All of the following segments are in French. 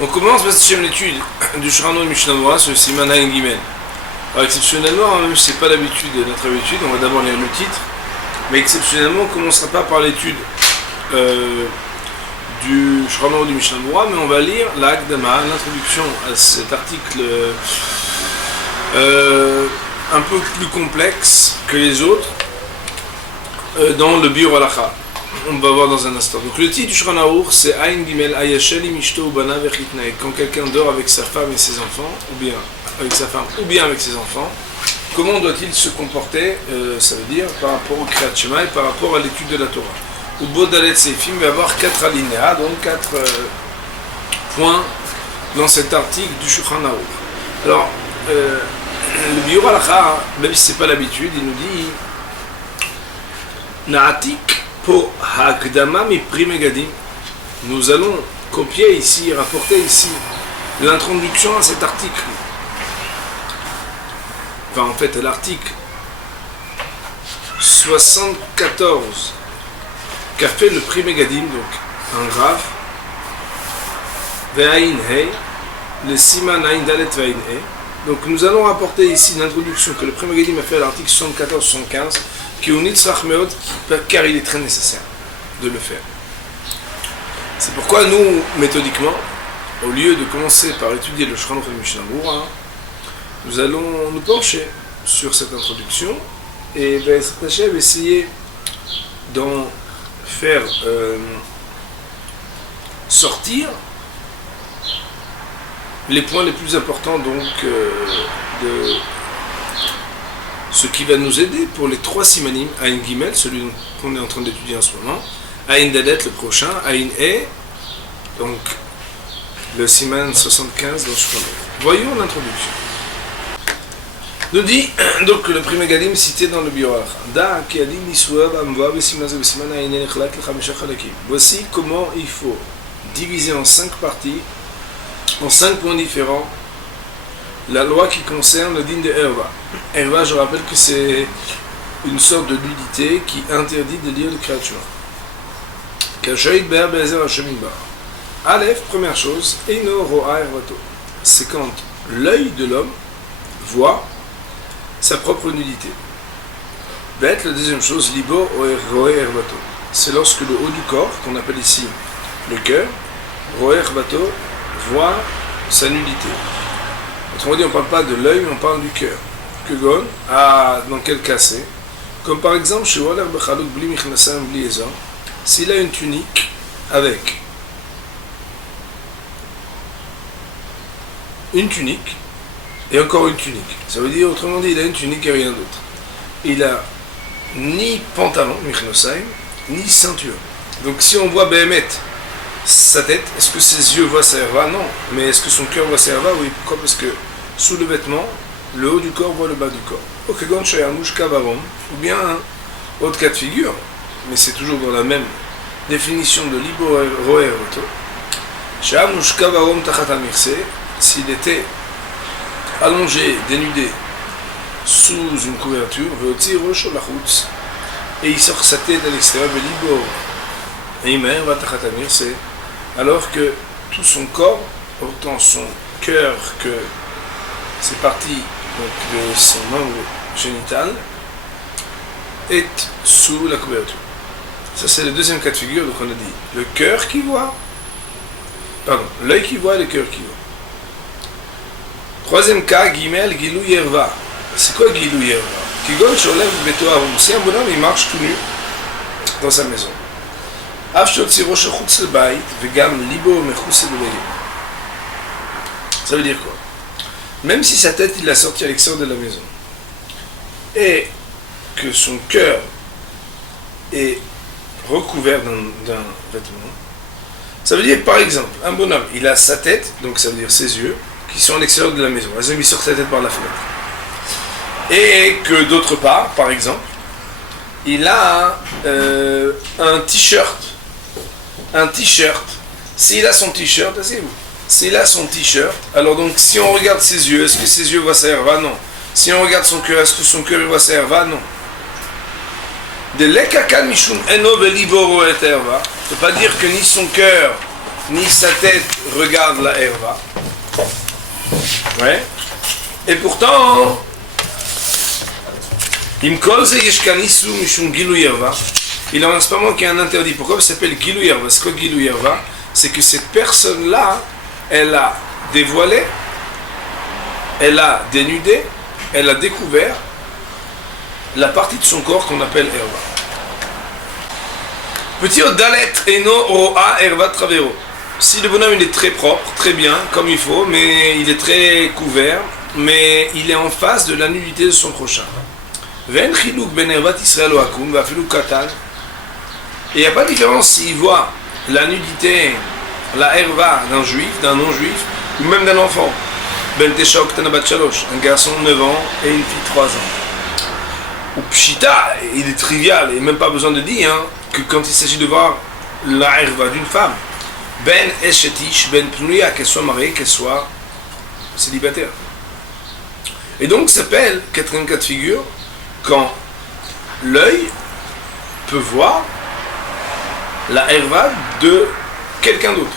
On commence l'étude du Shulchan Mishnah Berurah sur le Siman Ayin Gimel. Alors exceptionnellement, même si ce n'est pas notre habitude, on va d'abord lire le titre, mais exceptionnellement on ne commencera pas par l'étude du Shulchan du Mishnah Berurah, mais on va lire la Hakdama, l'introduction à cet article un peu plus complexe que les autres dans le Biur Halacha. On va voir dans un instant. Donc le titre du Shulchan Aruch, c'est Ayin Gimel Ayashel im ishto ubana vechitnaeg. Quand quelqu'un dort avec sa femme et ses enfants, ou bien avec sa femme, ou bien avec ses enfants, comment doit-il se comporter, ça veut dire, par rapport au Kriyat Shema et par rapport à l'étude de la Torah. Ou Bodalet Seifim va avoir 4 alinéas, donc 4 points dans cet article du Shulchan Aruch. Alors, le Biur Halacha, même si ce n'est pas l'habitude, il nous dit Na'atik po ha'akdama mipri megadim. Nous allons copier ici, rapporter ici l'introduction à cet article. Enfin, en fait, à l'article 74 qu'a fait le Pri Megadim, donc un graphe, Ve'ayin Hei, le Siman Ayin Dalet Ve'ayin Hei. Donc nous allons rapporter ici l'introduction que le Pri Megadim a fait à l'article 74-75, qui est au Nitzrach Meod, car il est très nécessaire de le faire. C'est pourquoi nous, méthodiquement, au lieu de commencer par étudier le Shulchan du Mishnah Berurah, nous allons nous pencher sur cette introduction et essayer d'en faire sortir les points les plus importants donc de ce qui va nous aider pour les 3 simanim, Ayin Gimel, celui qu'on est en train d'étudier en ce moment, Ayin Dalet le prochain, Ayin E, donc le siman 75 dans ce moment. Voyons l'introduction. Nous dit donc le Pri Megadim cité dans le Biur Halacha. Voici comment il faut diviser en 5 parties, en 5 points différents, la loi qui concerne le din de Erva. Erva, je rappelle que c'est une sorte de nudité qui interdit de lire le Kriyat Shema. Kashaït be'er be'ezer Hashem bar. Aleph, première chose, Eino ro'a ervato. C'est quand l'œil de l'homme voit sa propre nudité. Bête, la deuxième chose, libo ro'a ervato. C'est lorsque le haut du corps, qu'on appelle ici le cœur, ro'a ervato, voit sa nudité. Autrement dit, on ne parle pas de l'œil, mais on parle du cœur. Kegon, dans quel cas c'est? Comme par exemple, chez Waler Bechaluk Bli Michnasam Bli Ezor, s'il a une tunique avec une tunique et encore une tunique. Ça veut dire, autrement dit, il a une tunique et rien d'autre. Il a ni pantalon, Michnosaim, ni ceinture. Donc si on voit Behemet, sa tête, est-ce que ses yeux voient sa herva? Non. Mais est-ce que son cœur voit sa herva? Oui. Pourquoi? Parce que sous le vêtement, le haut du corps voit le bas du corps. Ou bien un autre cas de figure, mais c'est toujours dans la même définition de libo roer roto. S'il était allongé, dénudé, sous une couverture, et il sort sa tête à l'extérieur, alors que tout son corps, autant son cœur que ses parties donc de son membre génital, est sous la couverture. Ça c'est le deuxième cas de figure, donc on a dit le cœur qui voit, l'œil qui voit et le cœur qui voit. Troisième cas, Gimel, Gilou Yerva. C'est quoi Gilou Yerva? Kigon Sholem Betoarum. Si un bonhomme il marche tout nu dans sa maison. Ça veut dire quoi? Même si sa tête il l'a sortie à l'extérieur de la maison et que son cœur est recouvert d'un vêtement, ça veut dire par exemple un bonhomme il a sa tête, donc ça veut dire ses yeux qui sont à l'extérieur de la maison, il sort sa tête par la fenêtre, et que d'autre part par exemple il a un t-shirt. S'il a son t-shirt, asseyez-vous. S'il a son t-shirt, alors donc si on regarde ses yeux, est-ce que ses yeux voient sa herva? Non. Si on regarde son cœur, est-ce que son cœur voit sa herva? Non. De l'ekakan mishum eno velivo roet herva. Ne peut pas dire que ni son cœur ni sa tête regarde la herva. Ouais. Et pourtant, il en reste pas moins qu'il y a un interdit. Pourquoi il s'appelle Gilou Yerva? C'est quoi Gilou Yerva? C'est que cette personne-là, elle a dévoilé, elle a dénudé, elle a découvert la partie de son corps qu'on appelle Herva. Petit Dalet Eno Roa Herva Travero. Si le bonhomme il est très propre, très bien, comme il faut, mais il est très couvert, mais il est en face de la nudité de son prochain. Ven Chilouk Ben Hervat Israël ou Akum, Vafilou Katan. Et il n'y a pas de différence s'il voit la nudité, la herva d'un juif, d'un non-juif, ou même d'un enfant. Ben Tesha Oktanabat Shalosh, un garçon de 9 ans et une fille de 3 ans. Ou Pshita, il est trivial, et même pas besoin de dire que quand il s'agit de voir la herva d'une femme, Ben Eshetish, Ben Pnuya, qu'elle soit mariée, qu'elle soit célibataire. Et donc ça s'appelle, quatrième cas de figure, quand l'œil peut voir la herva de quelqu'un d'autre.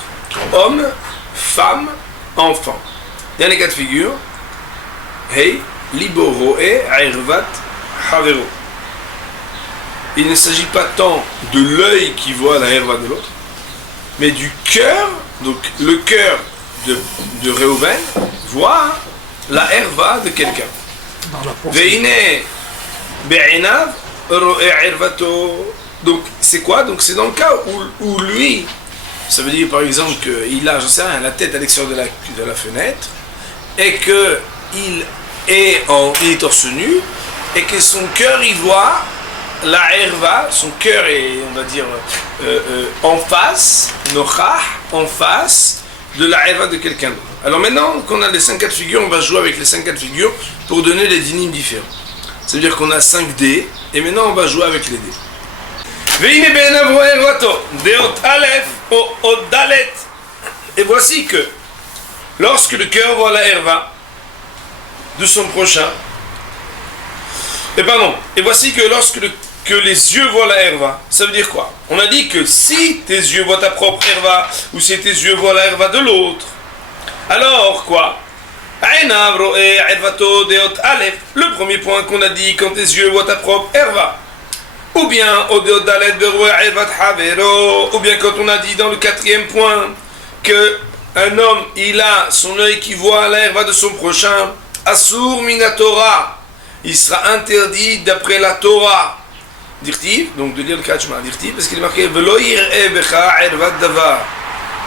Homme, femme, enfant. Dernier cas de figure, Hey, liboro e hervat havero. Il ne s'agit pas tant de l'œil qui voit la herva de l'autre, mais du cœur. Donc le cœur de Réhouven voit la herva de quelqu'un. Veine be'inav ro'e hervato. Donc c'est quoi? Donc c'est dans le cas où lui, ça veut dire par exemple qu'il a, j'en sais rien, la tête à l'extérieur de la fenêtre, et qu'il est torse nu, et que son cœur y voit la herva, son cœur est, on va dire, en face, nochah, en face de la herva de quelqu'un d'autre. Alors maintenant qu'on a les 5 cas de figure, on va jouer avec les 5 cas de figure pour donner les dynimes différents. Ça veut dire qu'on a 5 dés, et maintenant on va jouer avec les dés. Et voici que lorsque le cœur voit la herva de son prochain, et voici que lorsque que les yeux voient la herva, ça veut dire quoi? On a dit que si tes yeux voient ta propre herva, ou si tes yeux voient la herva de l'autre, alors quoi? Le premier point qu'on a dit, quand tes yeux voient ta propre herva. Ou bien ou bien quand on a dit dans le 4e point que un homme il a son œil qui voit la herva de son prochain, Asur minatora, il sera interdit d'après la Torah. Dirtiv, donc de lire le Kachma, dirtiv, parce qu'il est marqué Velo yir'e becha hervat davar,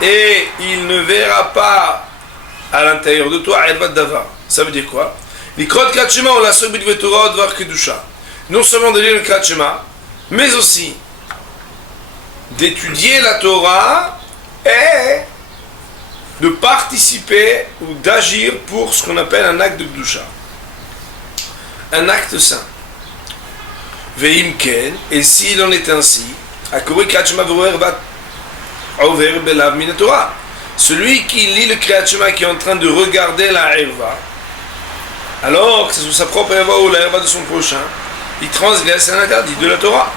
et il ne verra pas à l'intérieur de toi hervat davar. Ça veut dire quoi? Likrot Kachma ou la sobit vetora dvar kedusha. Non seulement de lire le Kachma, mais aussi d'étudier la Torah et de participer ou d'agir pour ce qu'on appelle un acte de Kedusha, un acte saint. Veimken, et s'il en est ainsi, celui qui lit le Kriyat Shema qui est en train de regarder la herva, alors que c'est sur sa propre herva ou la herva de son prochain, il transgresse un interdit de la Torah.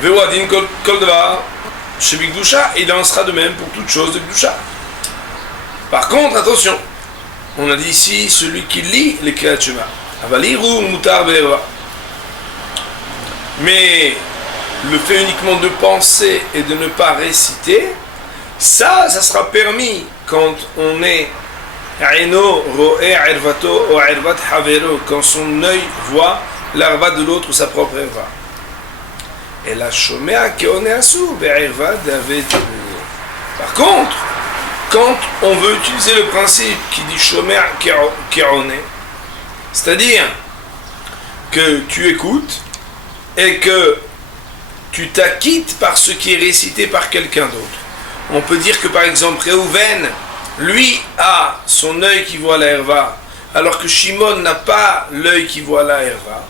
Ve'uadin kol devar shebikdusha, il en sera de même pour toute chose de Kedusha. Par contre, attention, on a dit ici celui qui lit les Kriyat Shema. Avaliru mutar be'erva. Mais le fait uniquement de penser et de ne pas réciter, ça sera permis quand on est Aino ro'e ervato ou ervat havero, quand son œil voit l'arva de l'autre ou sa propre erva. Et la shomea keoneasu be'erva davet. Par contre, quand on veut utiliser le principe qui dit shomea keone, c'est-à-dire que tu écoutes et que tu t'acquittes par ce qui est récité par quelqu'un d'autre. On peut dire que par exemple Réhouven, lui a son œil qui voit la herva, alors que Shimon n'a pas l'œil qui voit la herva.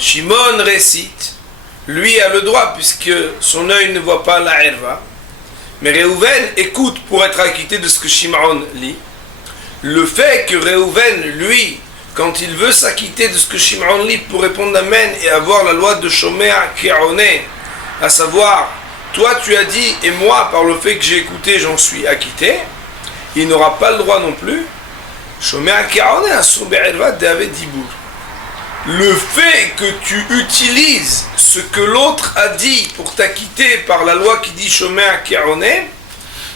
Shimon récite, lui a le droit puisque son œil ne voit pas la herva. Mais Réhouven écoute pour être acquitté de ce que Shimon lit. Le fait que Réhouven, lui, quand il veut s'acquitter de ce que Shimon lit pour répondre Amen et avoir la loi de Shomea Keone, à savoir toi tu as dit, et moi par le fait que j'ai écouté, j'en suis acquitté, il n'aura pas le droit non plus. Le fait que tu utilises ce que l'autre a dit pour t'acquitter par la loi qui dit Shomer Ki'one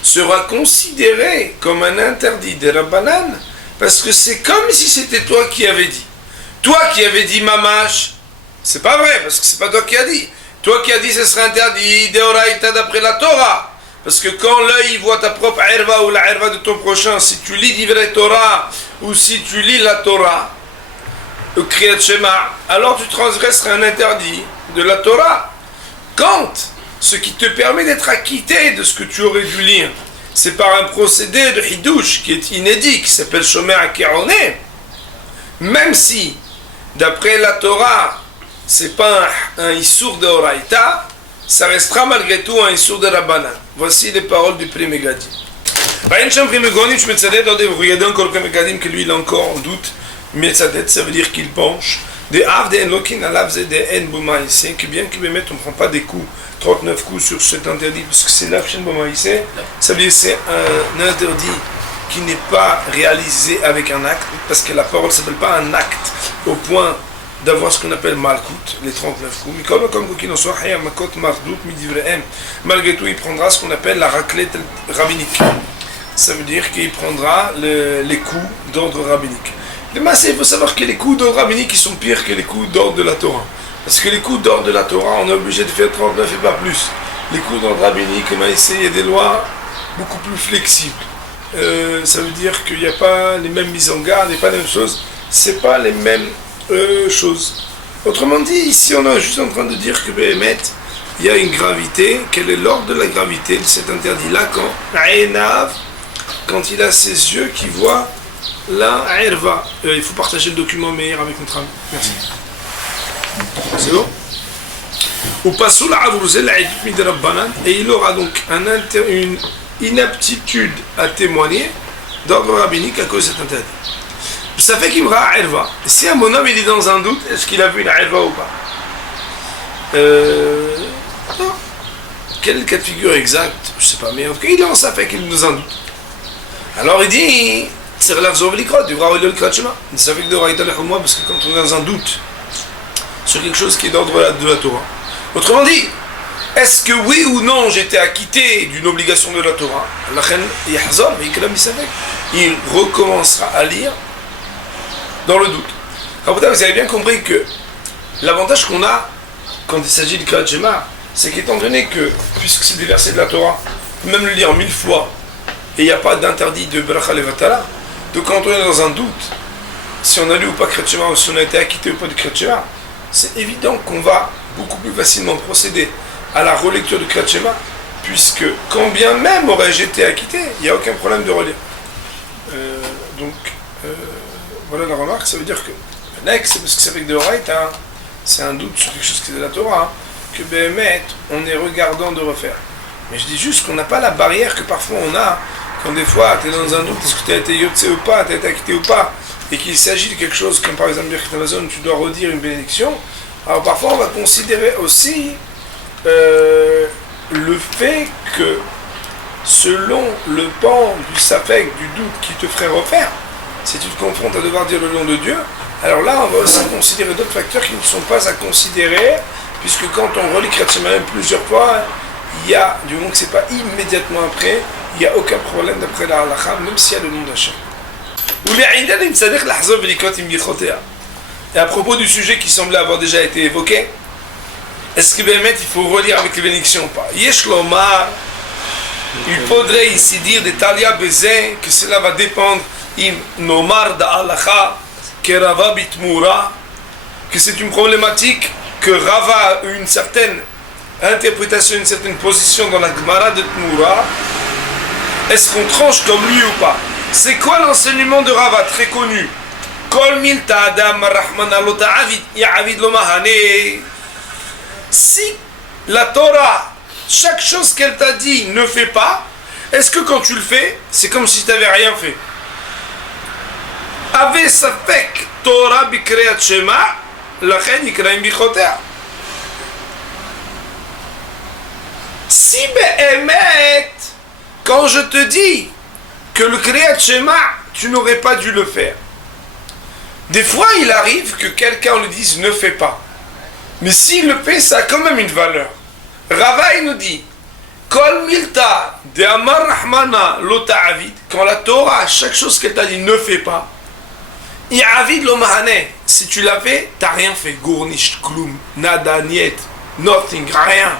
sera considéré comme un interdit des Rabbanan, parce que c'est comme si c'était toi qui avais dit. Toi qui avais dit Mamash, c'est pas vrai, parce que c'est pas toi qui as dit. Toi qui as dit ce serait interdit, Deoraita d'après la Torah. Parce que quand l'œil voit ta propre herva ou la herva de ton prochain, si tu lis l'ivret Torah ou si tu lis la Torah, le Kriyat Shema, alors tu transgresseras un interdit de la Torah. Quand ce qui te permet d'être acquitté de ce que tu aurais dû lire, c'est par un procédé de Hidouche qui est inédit, qui s'appelle Shomer Akerone, même si, d'après la Torah, c'est pas un Issour de Horaïta, ça restera malgré tout un Issour de Rabbanan. Voici les paroles du Pri Megadim. Regardez encore le Pri Megadim que lui il a encore en doute. Metzadet, ça veut dire qu'il penche. Des av, des enlokin, alav, des en bomaïsé, que bien qu'il me mette, on ne prend pas des coups, 39 coups sur cet interdit, parce que c'est l'afchen bomaïsé, ça veut dire que c'est un interdit qui n'est pas réalisé avec un acte, parce que la parole ne s'appelle pas un acte, au point d'avoir ce qu'on appelle malkout, les 39 coups. Mais comme qu'il en soit, malgré tout, il prendra ce qu'on appelle la raclette rabbinique. Ça veut dire qu'il prendra les coups d'ordre rabbinique. Mais il faut savoir que les coups d'ordre rabbinique sont pires que les coups d'ordre de la Torah. Parce que les coups d'ordre de la Torah, on est obligé de faire 39 et pas plus. Les coups d'ordre rabbinique, il y a des lois beaucoup plus flexibles. Ça veut dire qu'il n'y a pas les mêmes mises en garde, il n'y a pas les mêmes choses. C'est pas les mêmes choses. Autrement dit, ici on est juste en train de dire que Béhémet, il y a une gravité. Quel est l'ordre de la gravité de cet interdit-là quand il a ses yeux qui voient la herva. Il faut partager le document meilleur avec notre ami. Merci. C'est bon? Et il aura donc une inaptitude à témoigner d'ordre rabbinique à cause de cet interdit. Ça fait qu'il me rend herva. Si un bonhomme il est dans un doute, est-ce qu'il a vu la herva ou pas? Non. Quel est le cas de figure exact? Je sais pas, mais en tout cas il est en ça fait qu'il est dans un doute. Alors il dit c'est relève l'ikra, du vrai le krat shema. Ça fait que de raïta le moi parce que quand on est dans un doute sur quelque chose qui est d'ordre de la Torah. Autrement dit, est-ce que oui ou non j'étais acquitté d'une obligation de la Torah? Il recommencera à lire dans le doute. Alors, vous avez bien compris que l'avantage qu'on a quand il s'agit du krat shema, c'est qu'étant donné que, puisque c'est des versets de la Torah, même le lire 1000 fois, et il n'y a pas d'interdit de bracha levatala, donc quand on est dans un doute, si on a lu ou pas krat shema, ou si on a été acquitté ou pas du krat shema, c'est évident qu'on va beaucoup plus facilement procéder à la relecture du krat shema, puisque quand bien même aurais-je été acquitté, il n'y a aucun problème de relire. Voilà la remarque, ça veut dire que c'est parce que c'est avec de l'oraïta, c'est un doute sur quelque chose qui est de la Torah, que Béhémet, on est regardant de refaire. Mais je dis juste qu'on n'a pas la barrière que parfois on a, quand des fois tu es dans un doute, est-ce que tu as été yotse ou pas, tu as été acquitté ou pas, et qu'il s'agit de quelque chose comme par exemple Birkat Hamazon, tu dois redire une bénédiction. Alors parfois on va considérer aussi le fait que selon le pan du safek, du doute qui te ferait refaire, si tu te confrontes à devoir dire le nom de Dieu, alors là on va aussi considérer d'autres facteurs qui ne sont pas à considérer, puisque quand on relit Kriyat Shema même plusieurs fois, il y a, du moment que c'est pas immédiatement après, il n'y a aucun problème d'après la halakha, même s'il y a le nom d'Hachem. Et à propos du sujet qui semblait avoir déjà été évoqué, est-ce que Béhémet il faut relire avec les bénédictions ou pas? Yesh lomar, il faudrait ici dire des talia bezé que cela va dépendre im nomar da halacha que Rava bitmura, que c'est une problématique que Rava a une certaine interprétation, une certaine position dans la Gemara de Tmura. Est-ce qu'on tranche comme lui ou pas? C'est quoi l'enseignement de Rava très connu? Kol milta adam rahman alota avid ya'avid lo mahane. Si la Torah, chaque chose qu'elle t'a dit ne fait pas, est-ce que quand tu le fais, c'est comme si tu n'avais rien fait? Ave safek Torah bikriyat shema lachen yikraim bichotea. si be'emet, quand je te dis que le Kriyat Shema, tu n'aurais pas dû le faire. Des fois, il arrive que quelqu'un lui dise ne fais pas. Mais s'il le fait, ça a quand même une valeur. Rava, il nous dit Kol milta de Amar Rahmana lota avid. Quand la Torah, chaque chose qu'elle t'a dit ne fais pas, I avid lo mahane. Si tu l'as fait, t'as rien fait. Gournish, kloum, nada, niet, nothing, rien.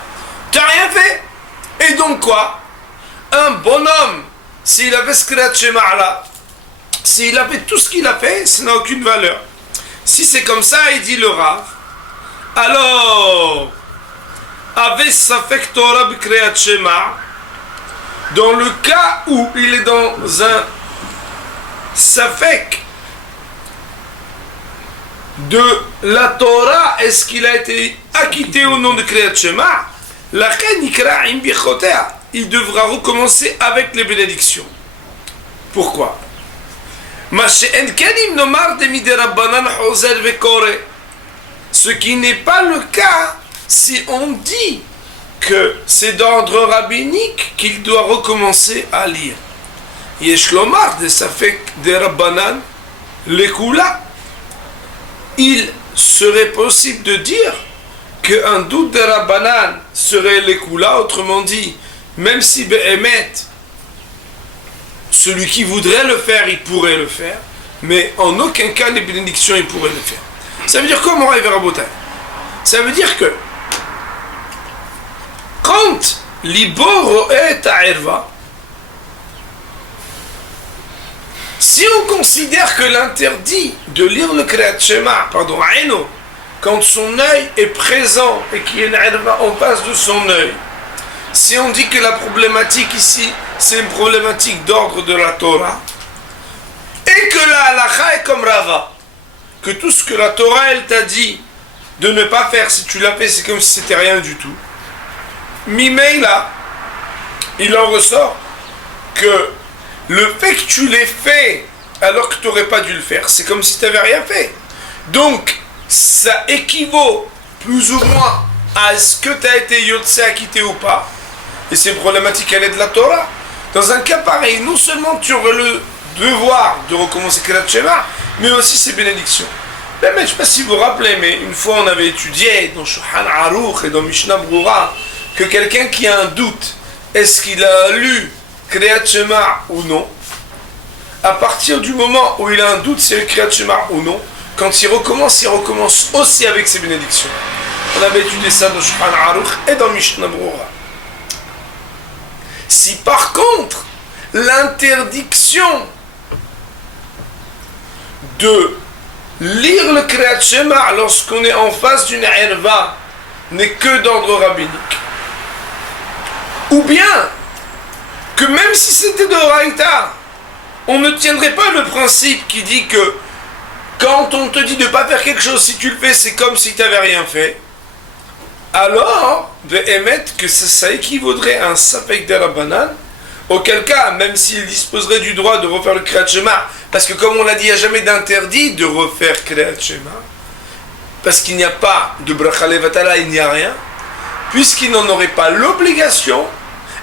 T'as rien fait. Et donc quoi? Un bonhomme, s'il avait ce Kriyat Shema là, s'il a fait tout ce qu'il a fait, ça n'a aucune valeur. Si c'est comme ça, il dit le Rav, alors, avec Safek Torah B'Kriyat Shema, dans le cas où il est dans un Safek de la Torah, est-ce qu'il a été acquitté au nom de Kriyat Shema? La reine Ikra im bichotea. Il devra recommencer avec les bénédictions. Pourquoi? Ce qui n'est pas le cas si on dit que c'est d'ordre rabbinique qu'il doit recommencer à lire. Yesh lomar de Safek de Rabbanan lekula. Il serait possible de dire qu'un doute de Rabbanan serait lekula, autrement dit, même si Be'emet, celui qui voudrait le faire, il pourrait le faire, mais en aucun cas les bénédictions, il pourrait le faire. Ça veut dire quoi, Moraï Verabotai? Ça veut dire que quand Libo Ro'et Ha'erva, si on considère que l'interdit de lire le Kriyat Shema, Aino, quand son œil est présent et qu'il y a une Ha'erva en face de son œil, si on dit que la problématique ici, c'est une problématique d'ordre de la Torah, et que la halakha est comme Rava, que tout ce que la Torah, elle t'a dit de ne pas faire, si tu l'as fait, c'est comme si c'était rien du tout. Mimeila, il en ressort que le fait que tu l'aies fait alors que tu n'aurais pas dû le faire, c'est comme si tu n'avais rien fait. Donc, ça équivaut plus ou moins à ce que tu as été Yotse acquitté ou pas. Et c'est problématique, elle est de la Torah. Dans un cas pareil, non seulement tu aurais le devoir de recommencer Kriyat Shema, mais aussi ses bénédictions. Mais je ne sais pas si vous vous rappelez, mais une fois on avait étudié dans Shulchan Aruch et dans Mishnah Brura que quelqu'un qui a un doute, est-ce qu'il a lu Kriyat Shema ou non, à partir du moment où il a un doute si c'est Kriyat Shema ou non, quand il recommence aussi avec ses bénédictions. On avait étudié ça dans Shulchan Aruch et dans Mishnah Brura. Si par contre, l'interdiction de lire le Kriyat Shema lorsqu'on est en face d'une herva n'est que d'ordre rabbinique, ou bien que même si c'était de Raïta, on ne tiendrait pas le principe qui dit que quand on te dit de ne pas faire quelque chose, si tu le fais, c'est comme si tu n'avais rien fait, alors, de émettre que ça équivaudrait à un Safek de Rabbanan, auquel cas, même s'il disposerait du droit de refaire le Kriyat Shema, parce que comme on l'a dit, il n'y a jamais d'interdit de refaire Kriyat Shema, parce qu'il n'y a pas de Bracha Levatala, il n'y a rien, puisqu'il n'en aurait pas l'obligation,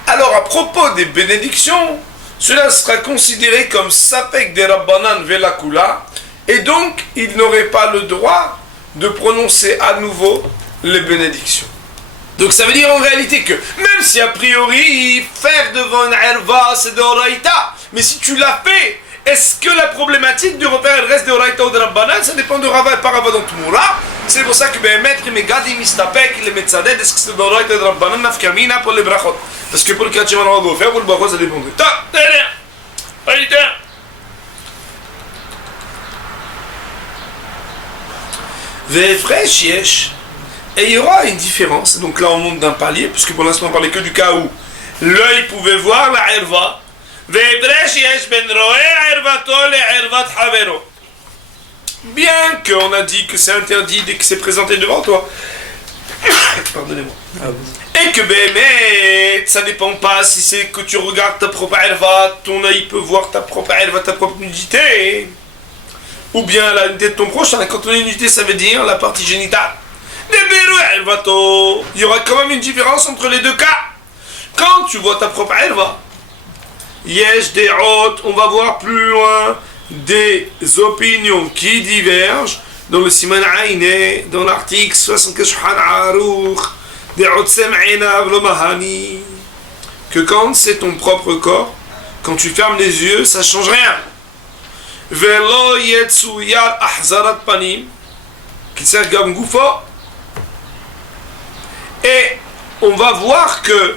alors à propos des bénédictions, cela sera considéré comme Safek de Rabbanan Velakula, et donc il n'aurait pas le droit de prononcer à nouveau les bénédictions. Donc ça veut dire en réalité que même si a priori faire devant une herva c'est de Horaïta, mais si tu l'as fait, est-ce que la problématique de refaire le reste de Horaïta ou de Rabbanan, ça dépend de Rava et par Rava dans Tmoura. C'est pour ça que Behemet, Megadi, Mistapek, les Metzaded, est-ce que c'est de Horaïta ou de Rabbanan, Nafkamina pour les brachot. Parce que pour le Kriyat Shema on va faire, pour le brachot ça dépendrait. Ve'efresh yesh. Et il y aura une différence, donc là on monte d'un palier, puisque pour l'instant on parlait que du cas où l'œil pouvait voir la herva. Bien qu'on a dit que c'est interdit dès que c'est présenté devant toi. Pardonnez-moi. Et que Béhémet, ça dépend pas si c'est que tu regardes ta propre herva, ton œil peut voir ta propre herva, ta propre nudité. Ou bien la nudité de ton prochain. Quand on a une nudité, ça veut dire la partie génitale. Il y aura quand même une différence entre les deux cas. quand tu vois ta propre erva, yesh des hautes, on va voir plus loin des opinions qui divergent dans le Siman Aïné, dans l'article 64 Shulchan Aruch, des Otsem Einav le Mahani, que quand c'est ton propre corps, quand tu fermes les yeux, ça ne change rien. Velo yetsu yal ahzarat panim, kitser gam gufo. Et on va voir que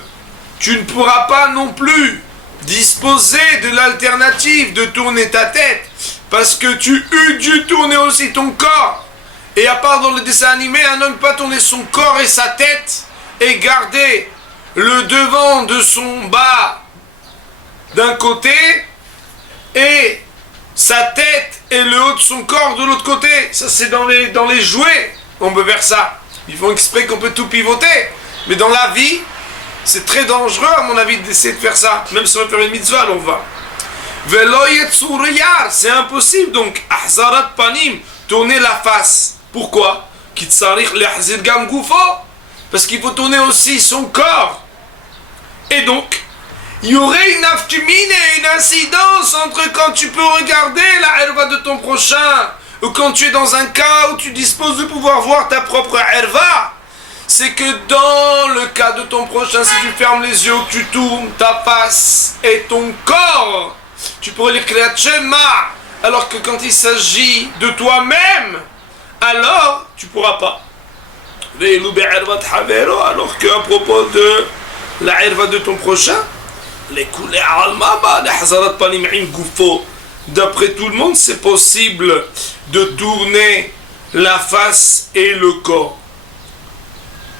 tu ne pourras pas non plus disposer de l'alternative de tourner ta tête, parce que tu eus dû tourner aussi ton corps. Et à part dans le dessin animé, un homme ne peut pas tourner son corps et sa tête et garder le devant de son bas d'un côté et sa tête et le haut de son corps de l'autre côté. Ça, c'est dans les jouets, on peut faire ça. Ils font exprès qu'on peut tout pivoter. Mais dans la vie, c'est très dangereux, à mon avis, d'essayer de faire ça. Même si on veut faire une mitzvah, on va. C'est impossible, donc, ahzarat panim, tourner la face. Pourquoi? Parce qu'il faut tourner aussi son corps. Et donc, il y aurait une aftumine et une incidence entre quand tu peux regarder la herva de ton prochain ou quand tu es dans un cas où tu disposes de pouvoir voir ta propre herva. C'est que dans le cas de ton prochain, si tu fermes les yeux, que tu tournes ta face et ton corps, tu pourrais lire Kriyat Shema, alors que quand il s'agit de toi-même, alors tu ne pourras pas. Alors qu'à propos de la herva de ton prochain, d'après tout le monde, c'est possible de tourner la face et le corps.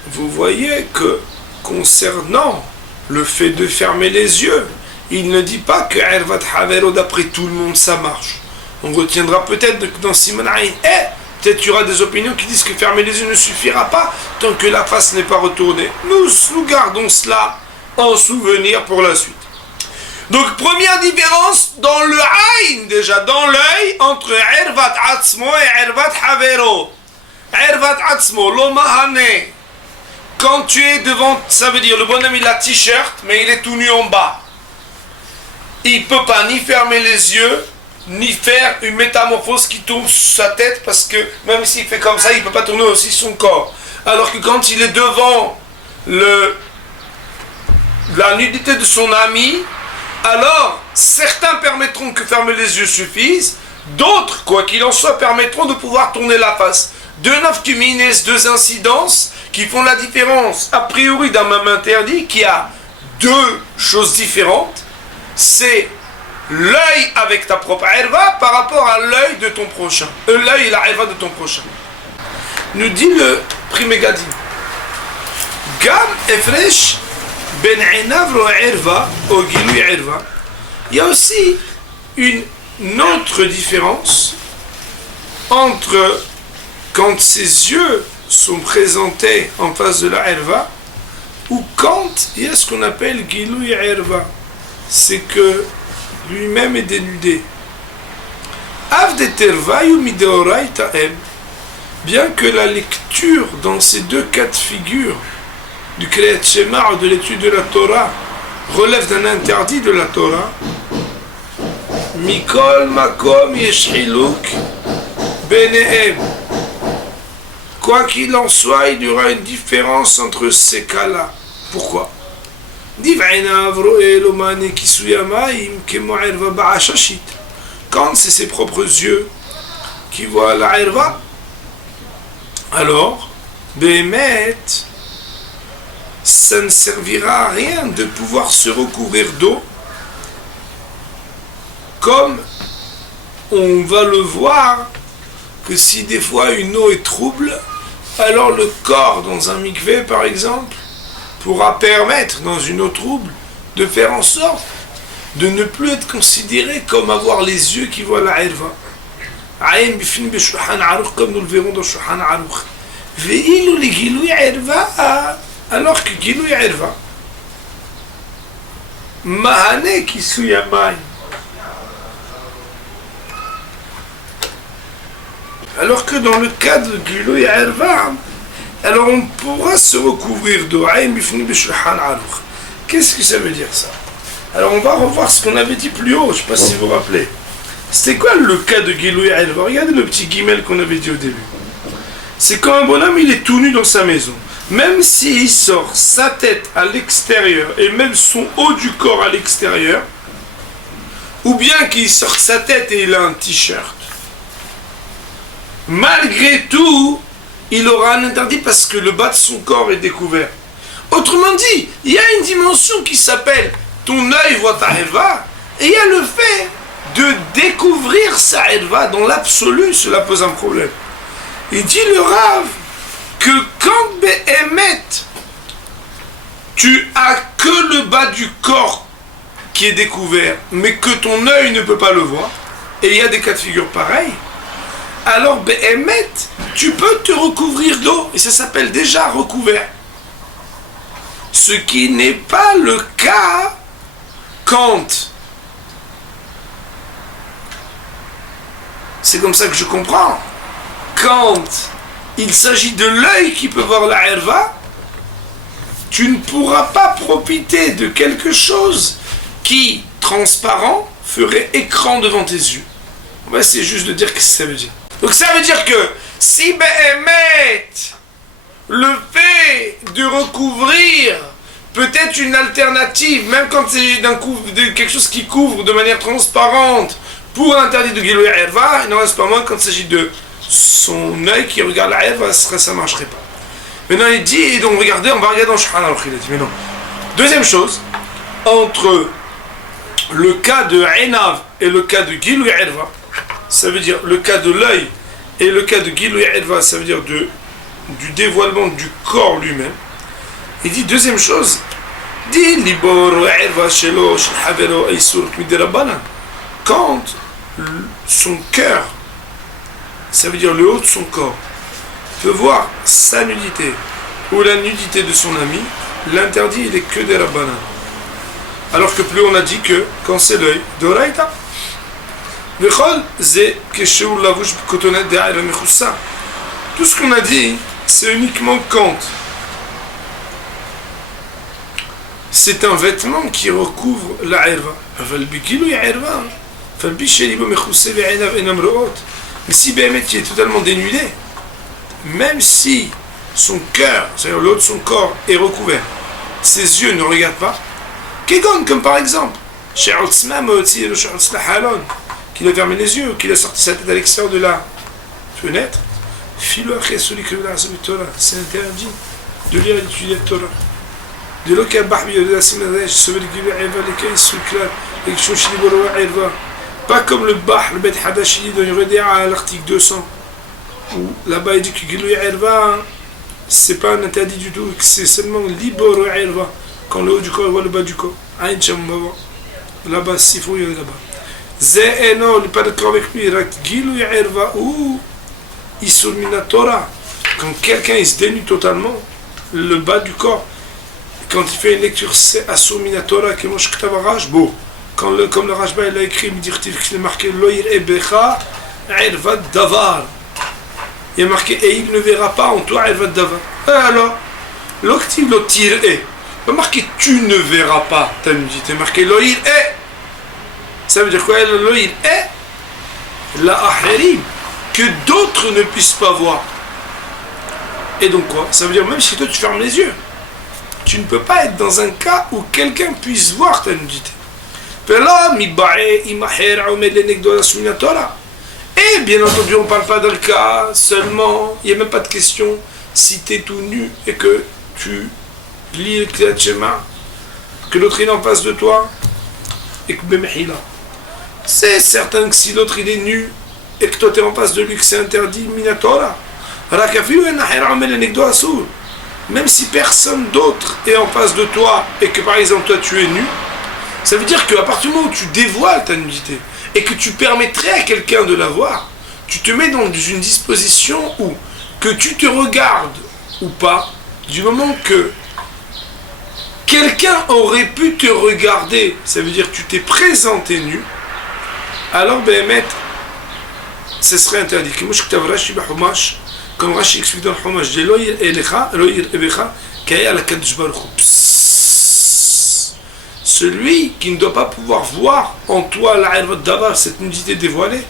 Vous voyez que concernant le fait de fermer les yeux, il ne dit pas que Ervat Havero, d'après tout le monde, ça marche. On retiendra peut-être que dans Siman Aïn, peut-être qu'il y aura des opinions qui disent que fermer les yeux ne suffira pas tant que la face n'est pas retournée. Nous gardons cela en souvenir pour la suite. Donc, première différence dans le Aïn, déjà, dans l'œil, entre Ervat Atzmo et Ervat Havero. Ervat Atzmo, l'Omahane. Quand tu es devant, ça veut dire le bonhomme il a t-shirt, mais il est tout nu en bas. Il ne peut pas ni fermer les yeux, ni faire une métamorphose qui tourne sur sa tête, parce que même s'il fait comme ça, il ne peut pas tourner aussi son corps. Alors que quand il est devant la nudité de son ami, alors certains permettront que fermer les yeux suffise, d'autres, quoi qu'il en soit, permettront de pouvoir tourner la face. Deux naftumines, deux incidences qui font la différence a priori d'un même interdit qui a deux choses différentes. C'est l'œil avec ta propre herva par rapport à l'œil de ton prochain. L'œil et la herva de ton prochain. Nous dit le Primégadim. Gam efresh ben einav ro herva o gilui herva. Il y a aussi une autre différence entre quand ses yeux sont présentés en face de la herva ou quand il y a ce qu'on appelle gilui herva. C'est que lui-même est dénudé. Bien que la lecture dans ces deux cas de figure du Kriyat Shema ou de l'étude de la Torah relève d'un interdit de la Torah, Mikol Makom Yeshiluk Benehem. Quoi qu'il en soit, il y aura une différence entre ces cas-là. Pourquoi? Quand c'est ses propres yeux qui voient la herva, alors, Bémet, ça ne servira à rien de pouvoir se recouvrir d'eau, comme on va le voir, que si des fois une eau est trouble, alors le corps dans un mikvé par exemple, pourra permettre dans une eau trouble de faire en sorte de ne plus être considéré comme avoir les yeux qui voient la herva. Aïn bifin b'shulchan aruch, comme nous le verrons dans Shulchan Aruch. Ve'ilu li gilui herva, alors que gilui herva, mahane kisuyamai. Alors que dans le cas de gilui herva, alors on pourra se recouvrir d'eau. Qu'est-ce que ça veut dire ça? Alors on va revoir ce qu'on avait dit plus haut, je ne sais pas si vous vous rappelez. C'était quoi le cas de Gilouï Erva? Regardez le petit guimel qu'on avait dit au début. C'est quand un bonhomme il est tout nu dans sa maison. Même s'il sort sa tête à l'extérieur et même son haut du corps à l'extérieur, ou bien qu'il sort sa tête et il a un t-shirt, malgré tout, il aura un interdit parce que le bas de son corps est découvert. Autrement dit, il y a une dimension qui s'appelle ton œil voit ta herva, et il y a le fait de découvrir sa herva dans l'absolu, cela pose un problème. Il dit le Rav que quand Behemet, tu as que le bas du corps qui est découvert, mais que ton œil ne peut pas le voir, et il y a des cas de figure pareils, alors Behemet, tu peux te recouvrir d'eau, et ça s'appelle déjà recouvert. Ce qui n'est pas le cas quand, c'est comme ça que je comprends, quand il s'agit de l'œil qui peut voir la herva, tu ne pourras pas profiter de quelque chose qui, transparent, ferait écran devant tes yeux. On va essayer juste de dire ce que ça veut dire. Donc ça veut dire que si Behemet, le fait de recouvrir peut-être une alternative, même quand c'est quelque chose qui couvre de manière transparente pour l'interdit de Gilouï Erva, il n'en reste pas moins quand il s'agit de son œil qui regarde la herva, ça ne marcherait pas. Maintenant il dit, et donc regardez, on va regarder dans Shulchan Aruch, il a dit, mais non. Deuxième chose, entre le cas de Enav et le cas de Gilouï Erva, ça veut dire le cas de l'œil et le cas de Gilouï Erva, ça veut dire du dévoilement du corps lui-même. Il dit deuxième chose, dit Libor Erva Shelo Shel Havero Eisur Miderabanan, quand son cœur, ça veut dire le haut de son corps, peut voir sa nudité ou la nudité de son ami, l'interdit il est que des rabbanan. Alors que plus on a dit que quand c'est l'œil, d'oraïta. Tout ce qu'on a dit, c'est uniquement quand c'est un vêtement qui recouvre la herva. Mais si Behemet est totalement dénudé, même si son cœur, c'est-à-dire le haut de son corps, est recouvert, ses yeux ne regardent pas, Kegon, comme par exemple, qu'il a fermé les yeux, qu'il a sorti sa tête à l'extérieur de la fenêtre, c'est interdit de lire et d'étudier la Torah. De pas comme le Bah, le Bet Hadashi dans à l'article 200, où là-bas il dit que Gilouï Erva, c'est pas un interdit du tout, que c'est seulement Libor Erva, quand le haut du corps voit le bas du corps. Aïn Chambava, là-bas, Sifou, il est là-bas. Zéeno, il n'est pas d'accord avec lui, Gilouï Erva, ou Isur Mina Torah, quand quelqu'un il se dénude totalement, le bas du corps, quand il fait une lecture, c'est Asur Mina Torah, qui mange Ktavarash, beau. Comme le Rashba il a écrit, il est marqué Loïr Ebecha, Erva Davar. Il est marqué et il ne verra pas en toi Erva Davar. Alors, l'octive l'otir est. Pas marqué tu ne verras pas ta nudité, marqué Loïr est. Ça veut dire quoi? Loïr est la ahérim, que d'autres ne puissent pas voir. Et donc quoi? Ça veut dire même si toi tu fermes les yeux, tu ne peux pas être dans un cas où quelqu'un puisse voir ta nudité. Et bien entendu, on ne parle pas d'un cas seulement, il n'y a même pas de question si tu es tout nu et que tu lis le Kriyat Shema, que l'autre est en face de toi et que c'est certain que si l'autre il est nu et que toi tu es en face de lui, que c'est interdit, Minatora. Même si personne d'autre est en face de toi et que par exemple toi tu es nu, ça veut dire qu'à partir du moment où tu dévoiles ta nudité et que tu permettrais à quelqu'un de la voir, tu te mets dans une disposition où que tu te regardes ou pas, du moment que quelqu'un aurait pu te regarder, ça veut dire que tu t'es présenté nu, alors Behemet, ce serait interdit. Comme Rashi explique dans le Chumash, celui qui ne doit pas pouvoir voir en toi la irvat davar, cette nudité dévoilée,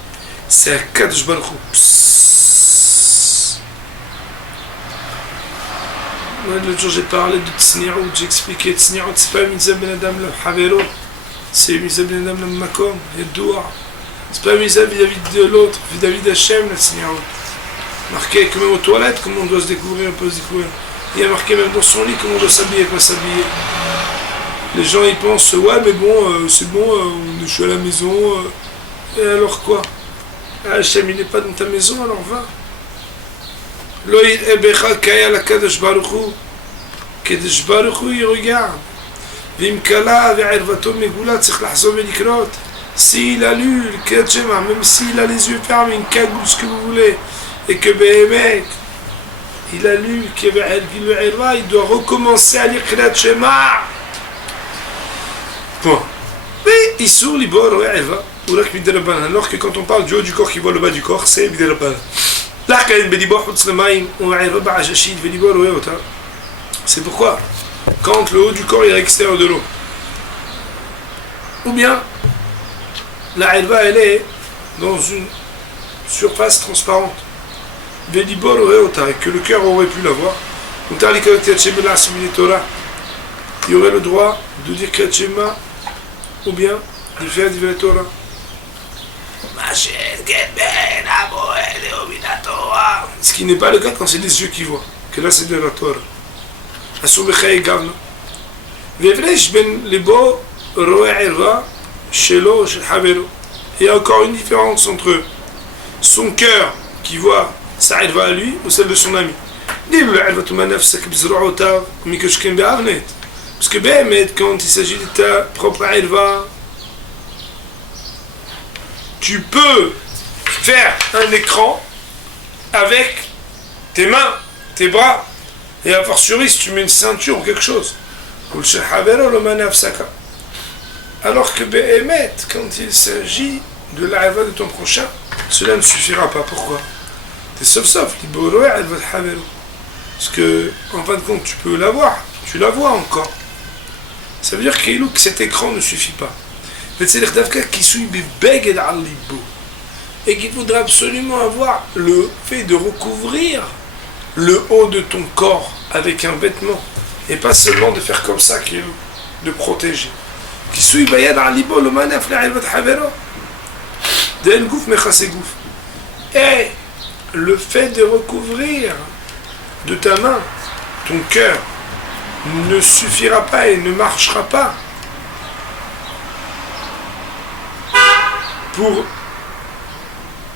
c'est Akadosh Baruch Hu. L'autre jour j'ai parlé de Tsni'out, j'ai expliqué Tsni'out, c'est pas Mitzah Ben Adam le Havero, c'est Mitzah Ben Adam le Makom, et Doua. C'est pas Mitzah vis-à-vis de l'autre, vis-à-vis d'Hachem, le Tsni'out. Marqué que même aux toilettes, comment on doit se découvrir, on peut se découvrir. Il y a marqué même dans son lit comment on doit s'habiller, pas s'habiller. Les gens ils pensent, ouais mais bon, c'est bon, je suis à la maison, et alors quoi? Hachem il n'est pas dans ta maison, alors va. Loïd Ebecha Kaya la Kadosh Baruch Hu. Kadosh Baruch Hu il regarde. Vimkala ve'irvato megula tzich lahzov velikrot. S'il a lu le Kriyat Shema, même s'il a les yeux fermés, une cagoule, ce que vous voulez, et que Behemet, il a lu qu'il il doit recommencer à lire Kriyat Shema. Point. Mais Issour Libor Ve'eva, Urak Miderabanan. Alors que quand on parle du haut du corps qui voit le bas du corps, c'est Miderabanan. C'est pourquoi, quand le haut du corps est à l'extérieur de l'eau, ou bien la ilva elle est dans une surface transparente, et que le cœur aurait pu la voir, il y aurait le droit de dire Kriyat Shema ou bien de faire du Torah. Ce qui n'est pas le cas quand c'est les yeux qui voient, que là c'est de la Torah. Il y a encore une différence entre son cœur qui voit sa irva à lui ou celle de son ami. Parce que quand il s'agit de ta propre irva, tu peux faire un écran avec tes mains, tes bras, et a fortiori si tu mets une ceinture ou quelque chose. Alors que Behemet, quand il s'agit de l'arrivée de ton prochain, cela ne suffira pas. Pourquoi? C'est sauf, parce que, en fin de compte, tu peux la voir, tu la vois encore. Ça veut dire que cet écran ne suffit pas. Et qu'il faudra absolument avoir le fait de recouvrir le haut de ton corps avec un vêtement et pas seulement de faire comme ça, de protéger. Et le fait de recouvrir de ta main ton cœur ne suffira pas et ne marchera pas pour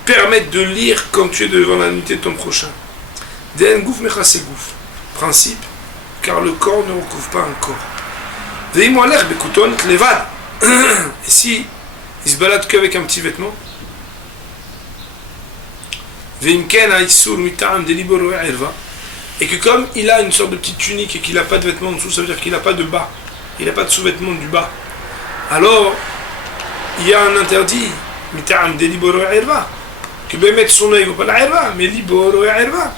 permettre de lire quand tu es devant la nudité de ton prochain. Principe, car le corps ne recouvre pas un corps. Et si il se balade qu'avec un petit vêtement, et que comme il a une sorte de petite tunique et qu'il n'a pas de vêtement en dessous, ça veut dire qu'il n'a pas de bas, il n'a pas de sous-vêtement du bas, alors il y a un interdit que mettre son œil ne vaut pas la irva, mais libor et irva,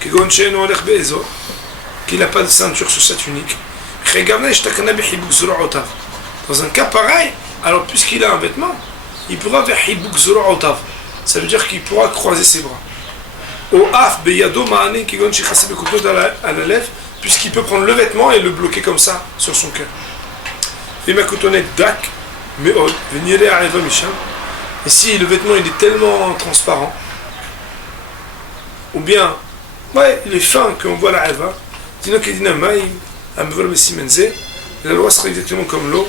qu'il n'a pas de ceinture sur sa tunique. Dans un cas pareil, alors puisqu'il a un vêtement, il pourra faire hibuk zoro'otav, ça veut dire qu'il pourra croiser ses bras. Au af beyado ma'ane kigon shichase bekutot à la lèvre, puisqu'il peut prendre le vêtement et le bloquer comme ça sur son cœur. Et si le vêtement il est tellement transparent, ou bien il est fin qu'on voit la eva, la loi sera exactement comme l'eau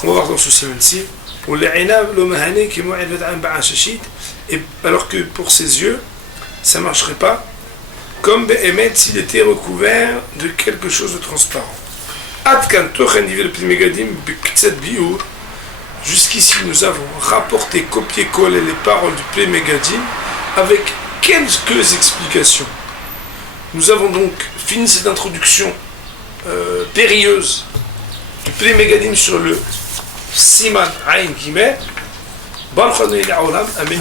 qu'on va voir dans ce simen-ci, et alors que pour ses yeux ça ne marcherait pas comme Behemet s'il était recouvert de quelque chose de transparent. Jusqu'ici nous avons rapporté, copié-collé les paroles du Plei Megadim avec quelques explications. Nous avons donc fini cette introduction périlleuse du Plei Megadim sur le Siman Ayin Gimel. Baruch Adonai Le'olam. Amen.